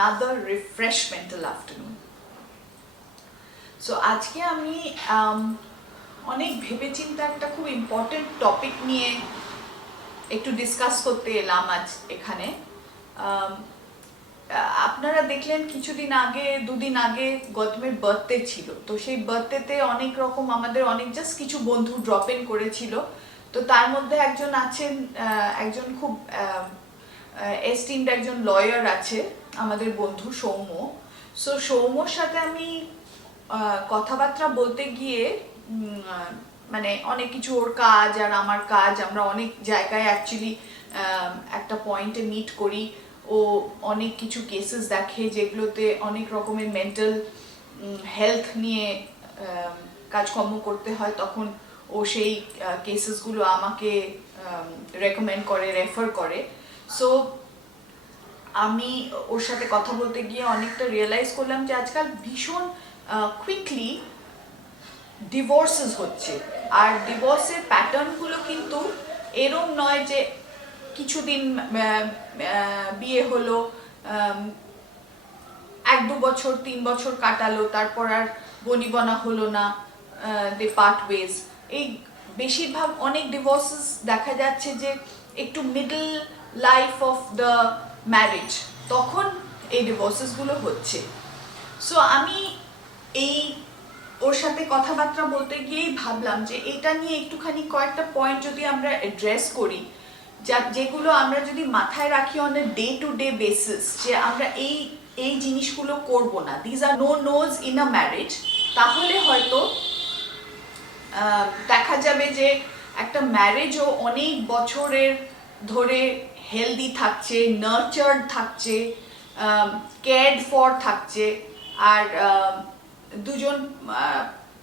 another refreshmental afternoon. So আজকে আমি অনেক ভেবেচিন্তে একটা খুব ইম্পর্টেন্ট টপিক নিয়ে একটু ডিসকাস করতে এলাম আজ এখানে। আপনারা দেখলেন কিছুদিন আগে, দুদিন আগে গৌতমের বার্থডে ছিল, তো সেই বার্থডেতে অনেক রকম আমাদের অনেক জাস্ট কিছু বন্ধু ড্রপ ইন করেছিল। তো তার মধ্যে একজন আছেন, একজন খুব এস্টিমড একজন লয়ার আছে আমাদের বন্ধু সৌম্য। সো সৌম্যর সাথে আমি কথাবার্তা বলতে গিয়ে মানে অনেক কিছু, ওর কাজ আর আমার কাজ, আমরা অনেক জায়গায় অ্যাকচুয়ালি একটা পয়েন্টে মিট করি। ও অনেক কিছু কেসেস দেখে যেগুলোতে অনেক রকমের মেন্টাল হেলথ নিয়ে কাজকর্ম করতে হয়, তখন ও সেই কেসেসগুলো আমাকে রেকমেন্ড করে, রেফার করে। সো আমি ওর সাথে কথা বলতে গিয়ে অনেকটা রিয়েলাইজ করলাম যে আজকাল ভীষণ কুইকলি ডিভোর্সেস হচ্ছে, আর ডিভোর্সের প্যাটার্নগুলো কিন্তু এরম নয় যে কিছুদিন বিয়ে হলো, 1-2 বছর 3 বছর কাটালো, তারপর আর বনিবনা হলো না, দে পার্ট ওয়েজ। এই বেশিরভাগ অনেক ডিভোর্সেস দেখা যাচ্ছে যে একটু middle life of the marriage, তখন এই ডিভোর্সেসগুলো হচ্ছে। সো আমি এই ওর সাথে কথাবার্তা বলতে গিয়েই ভাবলাম যে এটা নিয়ে একটুখানি কয়েকটা পয়েন্ট যদি আমরা অ্যাড্রেস করি, যেগুলো আমরা যদি মাথায় রাখি on a day to day basis, যে আমরা এই জিনিসগুলো করব না, these are nos in a marriage, তাহলে হয়তো দেখা যাবে যে একটা ম্যারেজও অনেক বছরের ধরে হেলদি থাকছে, নার্চার্ড থাকছে, কেয়ার্ড ফর থাকছে, আর দুজন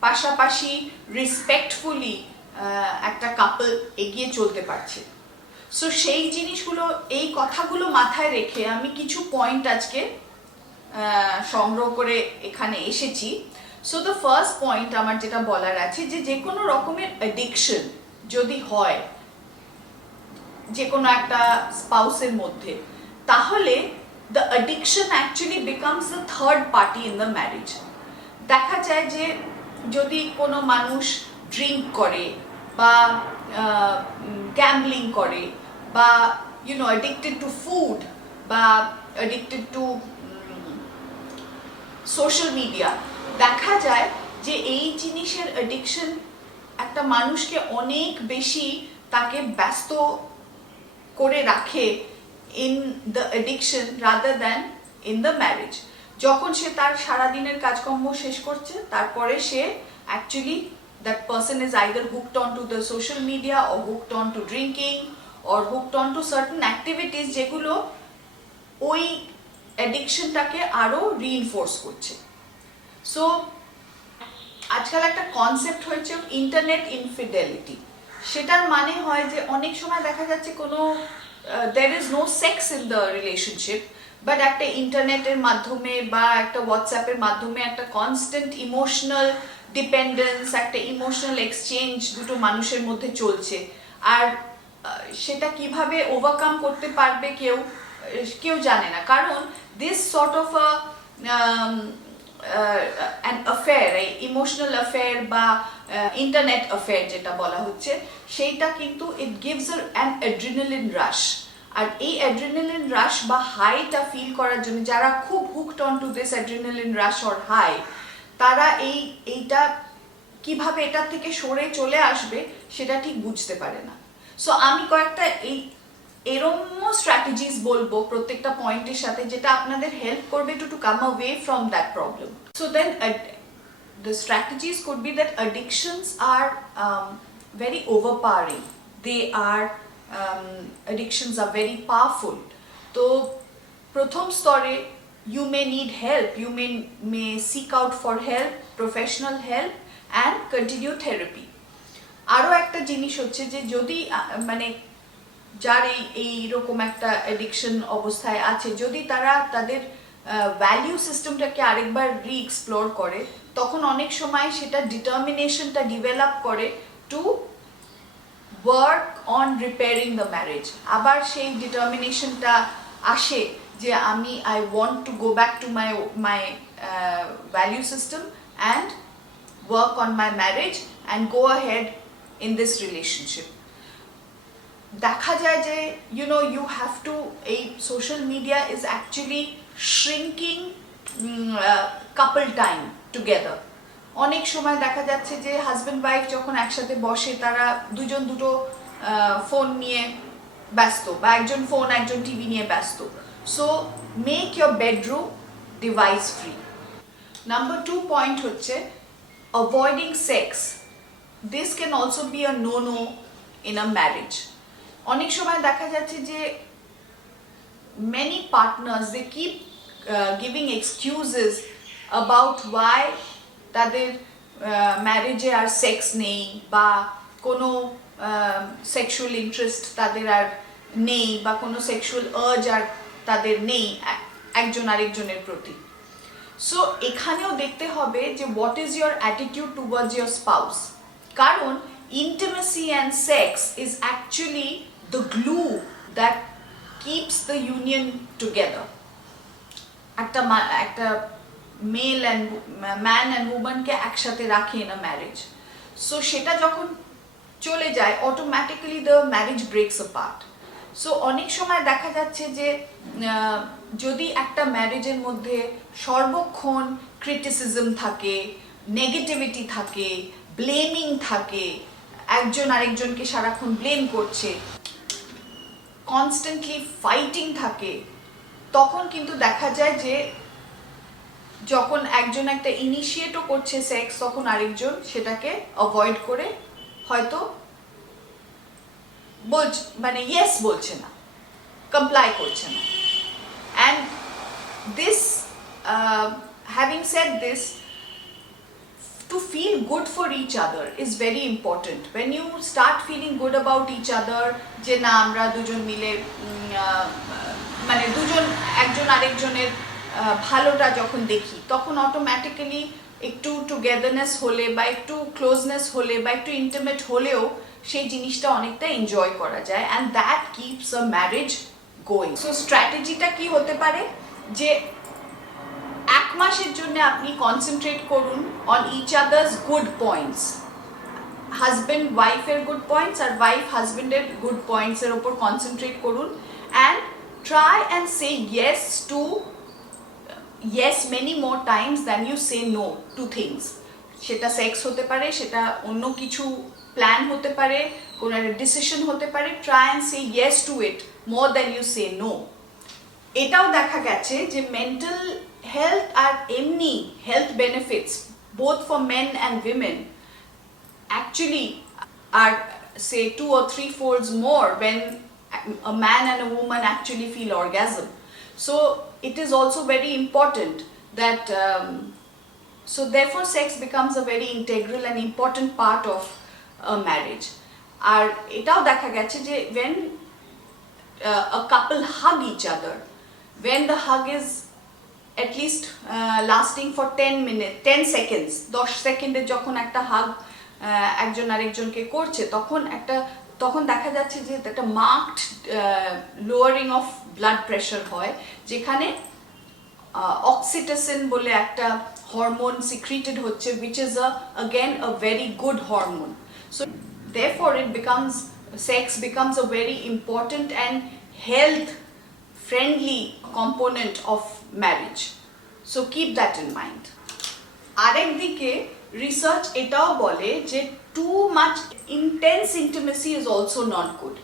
পাশাপাশি রেসপেক্টফুলি একটা কাপল এগিয়ে চলতে পারছে। সো সেই জিনিসগুলো, এই কথাগুলো মাথায় রেখে আমি কিছু পয়েন্ট আজকে সংগ্রহ করে এখানে এসেছি। সো দ্য ফার্স্ট পয়েন্ট আমার যেটা বলার আছে, যে কোনো রকমের অ্যাডিকশন যদি হয় যে কোনো একটা স্পাউসের মধ্যে, তাহলে the addiction actually becomes the third party in the marriage. দেখা যায় যে যদি কোনো মানুষ ড্রিঙ্ক করে বা গ্যাম্বলিং করে বা অ্যাডিক্টেড টু ফুড বা অ্যাডিক্টেড টু সোশ্যাল মিডিয়া, দেখা যায় যে এই জিনিসের অ্যাডিকশন একটা মানুষকে অনেক বেশি তাকে ব্যস্ত করে রাখে in the addiction rather than in the marriage. যখন সে তার সারাদিনের কাজকর্ম শেষ করছে, তারপরে সে actually that person is either hooked on to the social media or hooked on to drinking or hooked on to certain activities যেগুলো ওই অ্যাডিকশনটাকে আরো রিইনফোর্স করছে। সো আজকাল একটা কনসেপ্ট হয়েছে ইন্টারনেট ইনফিডেলিটি। সেটার মানে হয় যে অনেক সময় দেখা যাচ্ছে কোনো there is no sex in the relationship, but একটা ইন্টারনেটের মাধ্যমে বা একটা হোয়াটসঅ্যাপের মাধ্যমে একটা কনস্ট্যান্ট ইমোশনাল ডিপেন্ডেন্স, একটা ইমোশনাল এক্সচেঞ্জ দুটো মানুষের মধ্যে চলছে। আর সেটা কিভাবে ওভারকাম করতে পারবে কেউ জানে না, কারণ this sort of an affair, এই ইমোশনাল অ্যাফেয়ার বা ইন্টারনেট অ্যাফেয়ার যেটা বলা হচ্ছে, সেইটা কিন্তু ইট গিভস অ্যান অ্যাড্রিনালিন রাশ। আর এই অ্যাড্রিনালিন রাশ বা হাইটা ফিল করার জন্য যারা খুব hooked on to this adrenaline rush or high, তারা এইটা কিভাবে এটার থেকে সরে চলে আসবে সেটা ঠিক বুঝতে পারে না। সো আমি কয়েকটা এরম স্ট্র্যাটেজিস বলবো প্রত্যেকটা পয়েন্টের সাথে, যেটা আপনাদের হেল্প করবে to come away from that problem. So then the strategies could be that addictions are very overpowering. Addictions are very powerful. So প্রথম স্তরে you may need help, you may seek out for help, professional help and continue therapy. আরো একটা জিনিস হচ্ছে যে যদি মানে যার এইরকম একটা অ্যাডিকশন অবস্থায় আছে, যদি তারা তাদের ভ্যালিউ সিস্টেমটাকে আরেকবার রি-এক্সপ্লোর করে, তখন অনেক সময় সেটা ডিটারমিনেশনটা ডেভেলপ করে to work on repairing the marriage. আবার সেই ডিটারমিনেশনটা আসে যে I want to go back to my value system and work on my marriage and go ahead in this relationship. দেখা যায় যে you have to social media is actually shrinking couple time together. অনেক সময় দেখা যাচ্ছে যে husband wife যখন একসাথে বসে তারা দুজন দুটো ফোন নিয়ে ব্যস্ত বা একজন ফোন একজন টিভি নিয়ে ব্যস্ত। So make your bedroom device free. Number 2 point হচ্ছে avoiding sex. This can also be a no in a marriage. অনেক সময় দেখা যাচ্ছে যে many partners they keep giving excuses about why তাদের ম্যারেজে আর সেক্স নেই বা কোনো সেক্সুয়াল ইন্টারেস্ট তাদের আর নেই বা কোনো সেক্সুয়াল আর্জ আর তাদের নেই একজন আরেকজনের প্রতি। সো এখানেও দেখতে হবে যে what is your attitude towards your spouse, কারণ intimacy and sex is actually the glue that keeps the union together. একটা মেল অ্যান্ড ম্যান অ্যান্ড উম্যানকে একসাথে রাখে ইন আ ম্যারেজ। সো সেটা যখন চলে যায় automatically the marriage ব্রেকস a part. So অনেক সময় দেখা যাচ্ছে যে যদি একটা ম্যারেজের মধ্যে সর্বক্ষণ ক্রিটিসিজম থাকে, নেগেটিভিটি থাকে, ব্লেমিং থাকে, একজন আরেকজনকে সারাক্ষণ ব্লেম করছে, কনস্ট্যান্টলি ফাইটিং থাকে, তখন কিন্তু দেখা যায় যে যখন একজন একটা ইনিশিয়েটও করছে সেক্স তখন আরেকজন সেটাকে অ্যাভয়েড করে হয়তো মানে ইয়েস বলছে না, কমপ্লাই করছে না। And this having said this, to feel good for each other is very important. When you start feeling good about each other, যে না আমরা দুজন মিলে মানে দুজন একজন আরেকজনের ভালোটা যখন দেখি তখন অটোমেটিক্যালি একটু টুগেদারনেস হলে বা একটু ক্লোজনেস হলে বা একটু ইন্টিমেট হলেও সেই জিনিসটা অনেকটা এনজয় করা যায়, and that keeps a marriage going. So স্ট্র্যাটেজিটা কি হতে পারে যে 1 মাসের জন্য আপনি কনসেন্ট্রেট করুন on each other's good points, husband ওয়াইফের গুড পয়েন্টস আর ওয়াইফ হাজব্যান্ডের গুড পয়েন্টসের ওপর কনসেন্ট্রেট করুন, and try and say yes many more times than you say no to things. সেটা সেক্স হতে পারে, সেটা অন্য কিছু প্ল্যান হতে পারে, কোনো একটা ডিসিশন হতে পারে। Try and say yes to it more than you say no. এটাও দেখা গেছে যে মেন্টাল হেলথ আর এমনি health benefits both for men and women actually are say 2 or 3 folds more when a man and a woman actually feel orgasm. So it is also very important that so therefore sex becomes a very integral and important part of a marriage. আর এটাও দেখা গেছে যে when a couple hug each other, when the hug is at least lasting for 10 seconds, 10 সেকেন্ডে যখন একটা হাগ একজন আরেকজনকে করছে তখন দেখা যাচ্ছে যে একটা marked lowering of blood pressure হয়, যেখানে অক্সিটোসিন বলে একটা হরমোন সিক্রিটেড হচ্ছে, which is again a very good hormone. So therefore sex becomes a very important and health friendly component of marriage. So keep that in mind. আরেকদিকে research এটাও বলে যে too much intense intimacy is also not good.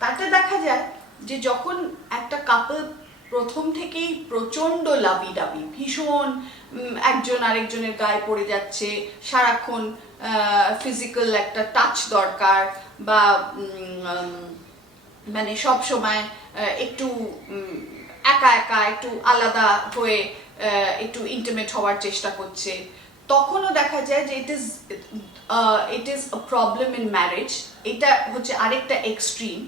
তাতে দেখা যায় যে যখন একটা কাপল প্রথম থেকেই প্রচণ্ড লাভি ভীষণ একজন আরেকজনের গায়ে পড়ে যাচ্ছে, সারাক্ষণ ফিজিক্যাল একটা টাচ দরকার বা মানে সব সময় একটু একা একা একটু আলাদা হয়ে একটু ইন্টিমেট হওয়ার চেষ্টা করছে, তখনও দেখা যায় যে it is a problem in marriage. এটা হচ্ছে আরেকটা extreme,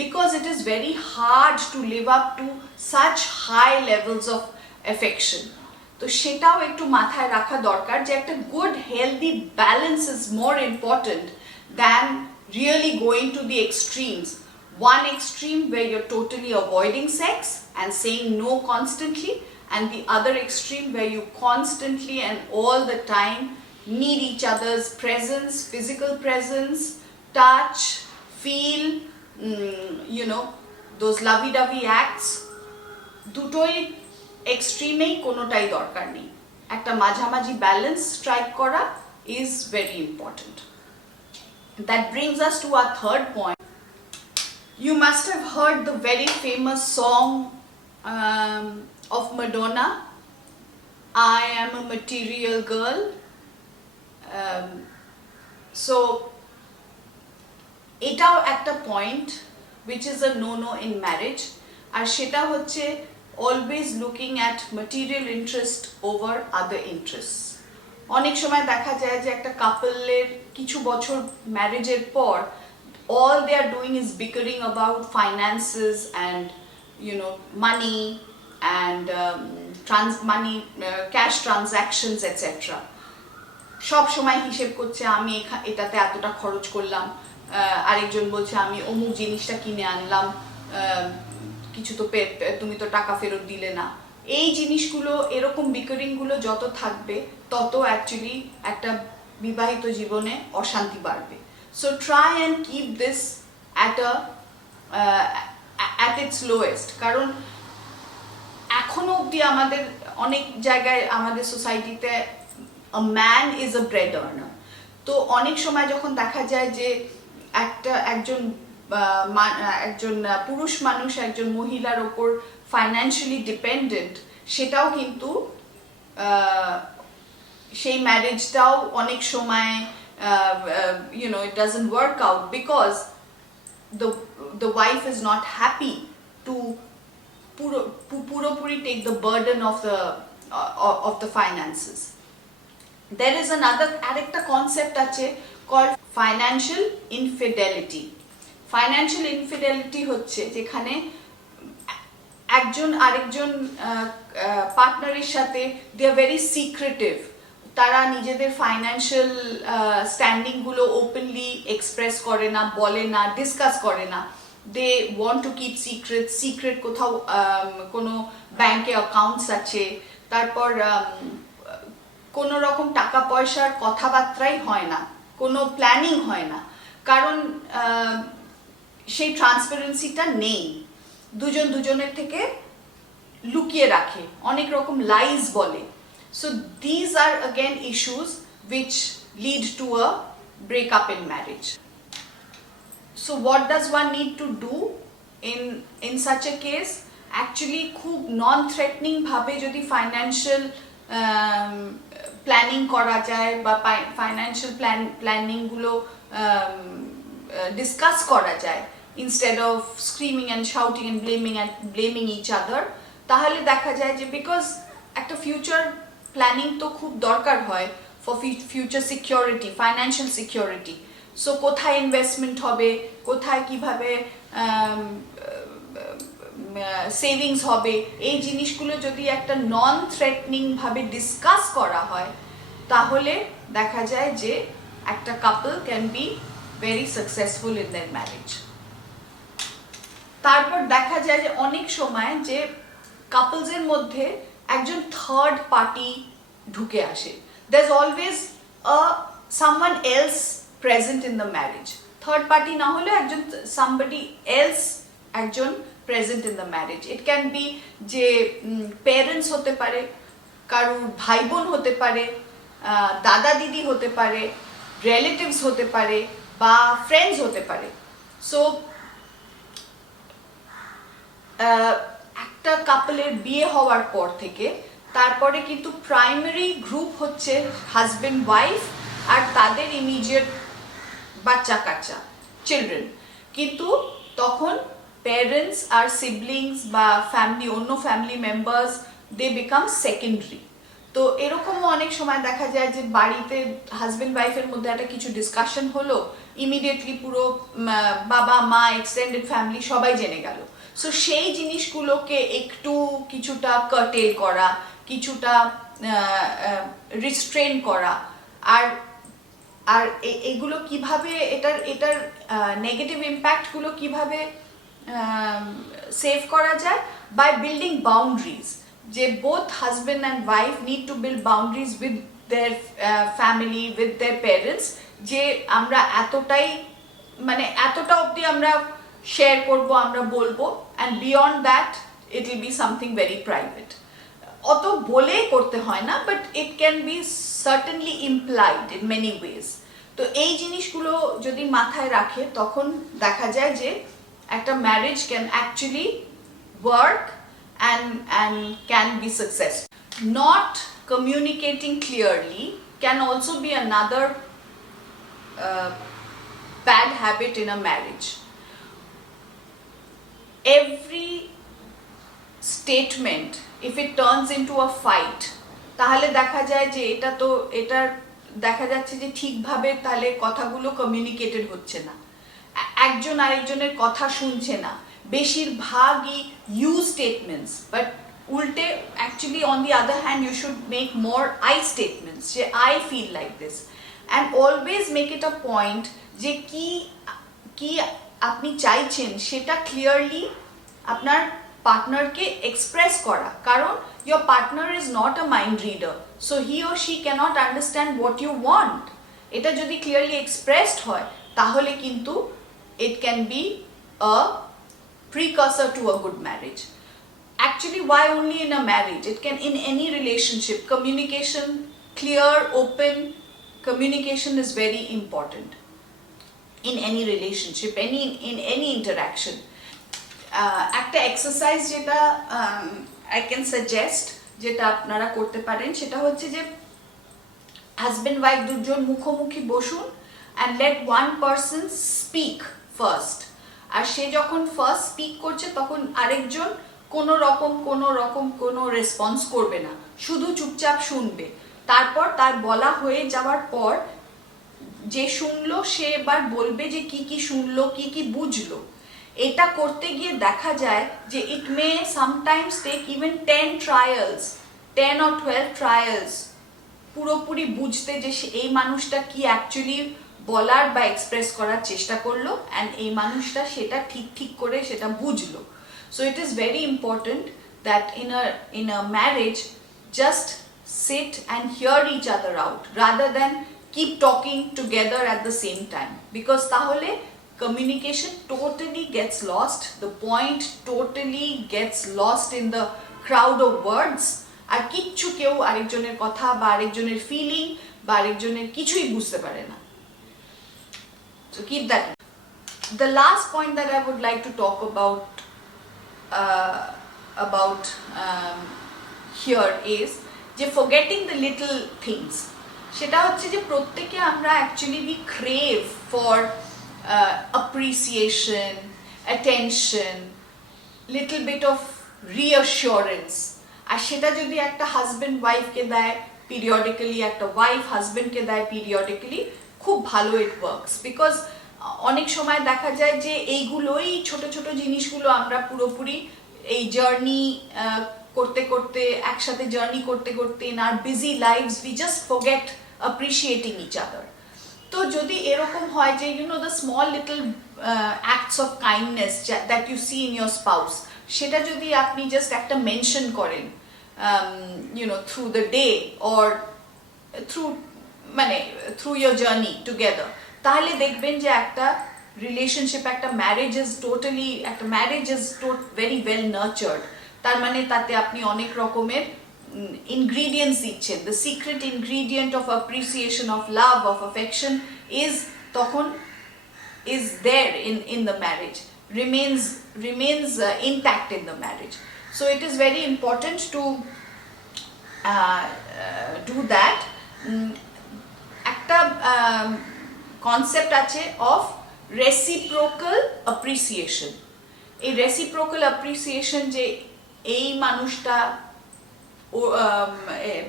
because it is very hard to live up to such high levels of affection. তো সেটাও একটু মাথায় রাখা দরকার যে একটা good healthy balance is more important than really going to the extremes one extreme where you're totally avoiding sex and saying no constantly, and the other extreme where you constantly and all the time need each other's presence, physical presence, touch, feel, those lovey-dovey acts. দুটোই এক্সট্রিমেই কোনোটাই দরকার নেই, একটা মাঝামাঝি balance strike করা is very important. That brings us to our third point. You must have heard the very famous song of Madonna, I am a material girl. So এটাও একটা point which is a no in marriage, আর সেটা হচ্ছে always looking at material interest over other interests. অনেক সময় দেখা যায় যে একটা কাপলের কিছু বছর ম্যারেজের পর all they are doing is bickering about finances and money and cash transactions etc. সব সময় হিসেব করছে আমি এটাতে এতটা খরচ করলাম, আরেকজন বলছে আমি অমুক জিনিসটা কিনে আনলাম, কিছু তো তুমি তো টাকা ফেরত দিলে না। এই জিনিসগুলো এরকম বিকারিংগুলো যত থাকবে তত অ্যাকচুয়ালি একটা বিবাহিত জীবনে অশান্তি বাড়বে। So try and keep this at it's lowest, কারণ এখনো অবধি আমাদের অনেক জায়গায় আমাদের সোসাইটিতে a man is a bread earner. তো অনেক সময় যখন দেখা যায় যে একজন পুরুষ মানুষ একজন মহিলার ওপর ফাইন্যান্সিয়ালি ডিপেন্ডেন্ট, সেটাও কিন্তু সেই ম্যারেজটাও অনেক সময় it doesn't work out because the wife is not happy to পুরোপুরি take the burden of the finances. There is আরেকটা কনসেপ্ট আছে called financial infidelity. Financial infidelity হচ্ছে যেখানে একজন আরেকজন পার্টনারের সাথে they are very secretive. তারা নিজেদের ফাইন্যান্সিয়াল স্ট্যান্ডিং গুলো ওপেনলি এক্সপ্রেস করে না, বলে না, ডিসকাস করে না। They want to keep secret কোথাও কোনো ব্যাংকে অ্যাকাউন্টস আছে, তারপর কোনো রকম টাকা পয়সার কথাবার্তাই হয় না, কোনো প্ল্যানিং হয় না, কারণ সেই ট্রান্সপারেন্সিটা নেই। দুজনের থেকে লুকিয়ে রাখে, অনেক রকম লাইজ বলে। So these are again issues which lead to a breakup in marriage. So what does one need to do in such a case? Actually খুব non-threatening ভাবে যদি financial প্ল্যানিং করা যায় বা ফাইন্যান্সিয়াল প্ল্যানিং গুলো ডিসকাস করা যায় instead of screaming and shouting and blaming each other, তাহলে দেখা যায় যে বিকজ একটা ফিউচার প্ল্যানিং তো খুব দরকার হয় for future security, financial security. So কোথায় ইনভেস্টমেন্ট হবে, কোথায় কিভাবে সেভিংস হবে, এই জিনিসগুলো যদি একটা নন থ্রেটনিং ভাবে ডিসকাস করা হয় তাহলে দেখা যায় যে একটা couple can be very successful in their marriage. তারপর দেখা যায় যে অনেক সময় যে কাপলসের মধ্যে একজন থার্ড পার্টি ঢুকে আসে। There's always someone else present in the marriage. Third party না হলে একজন somebody else একজন present in the marriage. It can be যে parents হতে পারে, কারোর ভাই বোন হতে পারে, দাদা দিদি হতে পারে, relatives হতে পারে বা friends হতে পারে। So একটা কাপলের বিয়ে হওয়ার পর থেকে তারপরে কিন্তু প্রাইমারি গ্রুপ হচ্ছে হাজবেন্ড ওয়াইফ আর তাদের ইমিডিয়েট বাচ্চা কাচ্চা, চিলড্রেন, কিন্তু তখন প্যারেন্টস আর সিবলিংস বা ফ্যামিলি, অন্য family members, they become secondary. তো এরকমও অনেক সময় দেখা যায় যে বাড়িতে হাজবেন্ড ওয়াইফের মধ্যে একটা কিছু ডিসকাশন হলো, ইমিডিয়েটলি পুরো বাবা মা এক্সটেন্ডেড ফ্যামিলি সবাই জেনে গেল। সো সেই জিনিসগুলোকে একটু কিছুটা কার্টেল করা, কিছুটা রিস্ট্রেন করা, আর এগুলো কিভাবে এটার নেগেটিভ ইম্প্যাক্টগুলো কিভাবে সেভ করা যায় বাই বিল্ডিং বাউন্ডারিজ, যে both husband and wife need to build boundaries with their family, with their parents, যে আমরা এতটাই মানে এতটা অবধি আমরা শেয়ার করব, আমরা বলবো, and beyond that it will be something very private. অত বলে করতে হয় না, but it can be certainly implied in many ways. তো এই জিনিসগুলো যদি মাথায় রাখে তখন দেখা যায় যে একটা marriage can actually work and can be successful. Not communicating clearly can also be another bad habit in a marriage. Every statement, if it turns into a fight, তাহলে দেখা যায় যে এটার দেখা যাচ্ছে যে ঠিকভাবে তাহলে কথাগুলো কমিউনিকেটেড হচ্ছে না, একজন আরেকজনের কথা শুনছে না, বেশিরভাগই ইউ স্টেটমেন্টস, বাট উল্টে actually on the other hand you should make more I statements, যে I feel like this, and always make it a point যে কি আপনি চাইছেন সেটা ক্লিয়ারলি আপনার পার্টনারকে এক্সপ্রেস করা, কারণ your partner is not a mind reader, so he or she cannot understand what you want. এটা যদি clearly expressed হয় তাহলে কিন্তু it can be a precursor to a good marriage. Actually, why only in a marriage? It can in any relationship. Communication, clear, open communication is very important in any relationship, in any interaction. একটা exercise যেটা I can suggest, যেটা আপনারা করতে পারেন, সেটা হচ্ছে যে husband wife দুজন মুখোমুখি বসুন and let one person speak first. আর সে যখন ফার্স্ট স্পিক করছে তখন আরেকজন কোনো রেসপন্স করবে না, শুধু চুপচাপ শুনবে। তারপর তার বলা হয়ে যাওয়ার পর যে শুনলো সে এবার বলবে যে কি কি শুনলো, কি কি বুঝলো। এটা করতে গিয়ে দেখা যায় যে it may sometimes take even 10 trials, 10 or 12 trials পুরোপুরি বুঝতে যে এই মানুষটা কি অ্যাকচুয়ালি বলার বা এক্সপ্রেস করার চেষ্টা করলো, অ্যান্ড এই মানুষটা সেটা ঠিক করে সেটা বুঝলো। So it is very important that in a marriage just sit and hear each other out rather than keep talking together at the same time, because তাহলে communication totally gets lost, the point totally gets lost in the crowd of words, আর কিচ্ছু কেউ আরেকজনের কথা বা আরেকজনের feeling বা আরেকজনের কিছুই বুঝতে পারে না। So keep that. The last point that I would like to talk about here is যে forgetting the little things. সেটা হচ্ছে যে প্রত্যেকে আমরা actually we crave for appreciation, attention, little bit of reassurance. আর সেটা যদি একটা হাজব্যান্ড ওয়াইফকে দেয় পিরিয়ডিক্যালি, একটা ওয়াইফ হাজব্যান্ডকে দেয় পিরিয়ডিক্যালি, খুব ভালো ইট ওয়ার্কস। বিকজ অনেক সময় দেখা যায় যে এইগুলোই ছোট ছোট জিনিসগুলো আমরা পুরোপুরি এই জার্নি করতে একসাথে জার্নি করতে in our busy lives we just forget appreciating each other. তো যদি এরকম হয় যে the small little acts of kindness that you see in your spouse, সেটা যদি আপনি জাস্ট একটা মেনশন করেন through the day or through your journey together, তাহলে দেখবেন যে একটা রিলেশনশিপ, একটা marriage is very well nurtured. তার মানে তাতে আপনি অনেক রকমের ingredients দিচ্ছেন। The secret ingredient of appreciation, of love, of affection is there in the marriage, remains intact in the marriage. So it is very important to do that. একটা concept আছে of reciprocal appreciation. এই reciprocal appreciation যে এই মানুষটা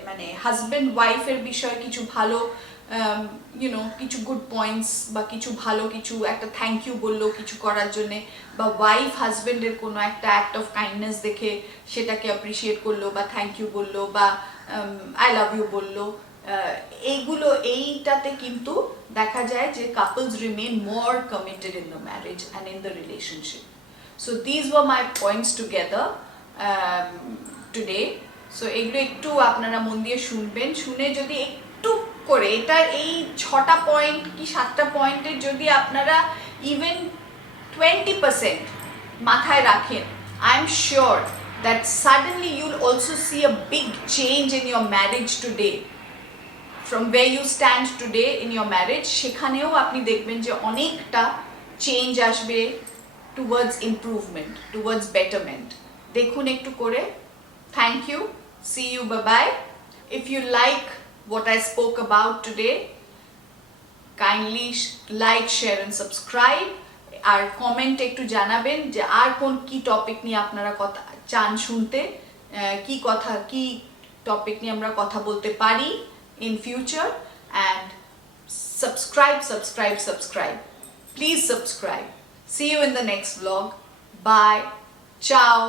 মানে husband ওয়াইফের বিষয়ে কিছু ভালো কিছু গুড পয়েন্টস বা কিছু ভালো কিছু একটা থ্যাংক ইউ বললো কিছু করার জন্যে, বা ওয়াইফ হাজব্যান্ডের কোনো একটা অ্যাক্ট অফ কাইন্ডনেস দেখে সেটাকে অ্যাপ্রিসিয়েট করলো বা থ্যাংক ইউ বললো বা আই লাভ ইউ বললো, এইটাতে কিন্তু দেখা যায় যে couples remain more committed in the marriage and in the relationship. So these were my points together today. So এগুলো একটু আপনারা মন দিয়ে শুনবেন, শুনে যদি একটু করে এটার এই 6টা পয়েন্ট কি 7টা পয়েন্টের যদি আপনারা ইভেন 20% মাথায় রাখেন, I am sure that suddenly you'll also see a big change in your marriage today. From where you stand today in your marriage, সেখানেও আপনি দেখবেন যে অনেকটা চেঞ্জ আসবে towards improvement, towards betterment. দেখুন একটু করে. Thank you. See you. Bye-bye. If you like what I spoke about today, kindly like, share and subscribe. আর কমেন্ট একটু জানাবেন যে আর কোন কি টপিক নিয়ে আপনারা কথা চান শুনতে, কি টপিক নিয়ে আমরা কথা বলতে পারি in future. And subscribe. Please subscribe. See you in the next vlog. Bye. Ciao.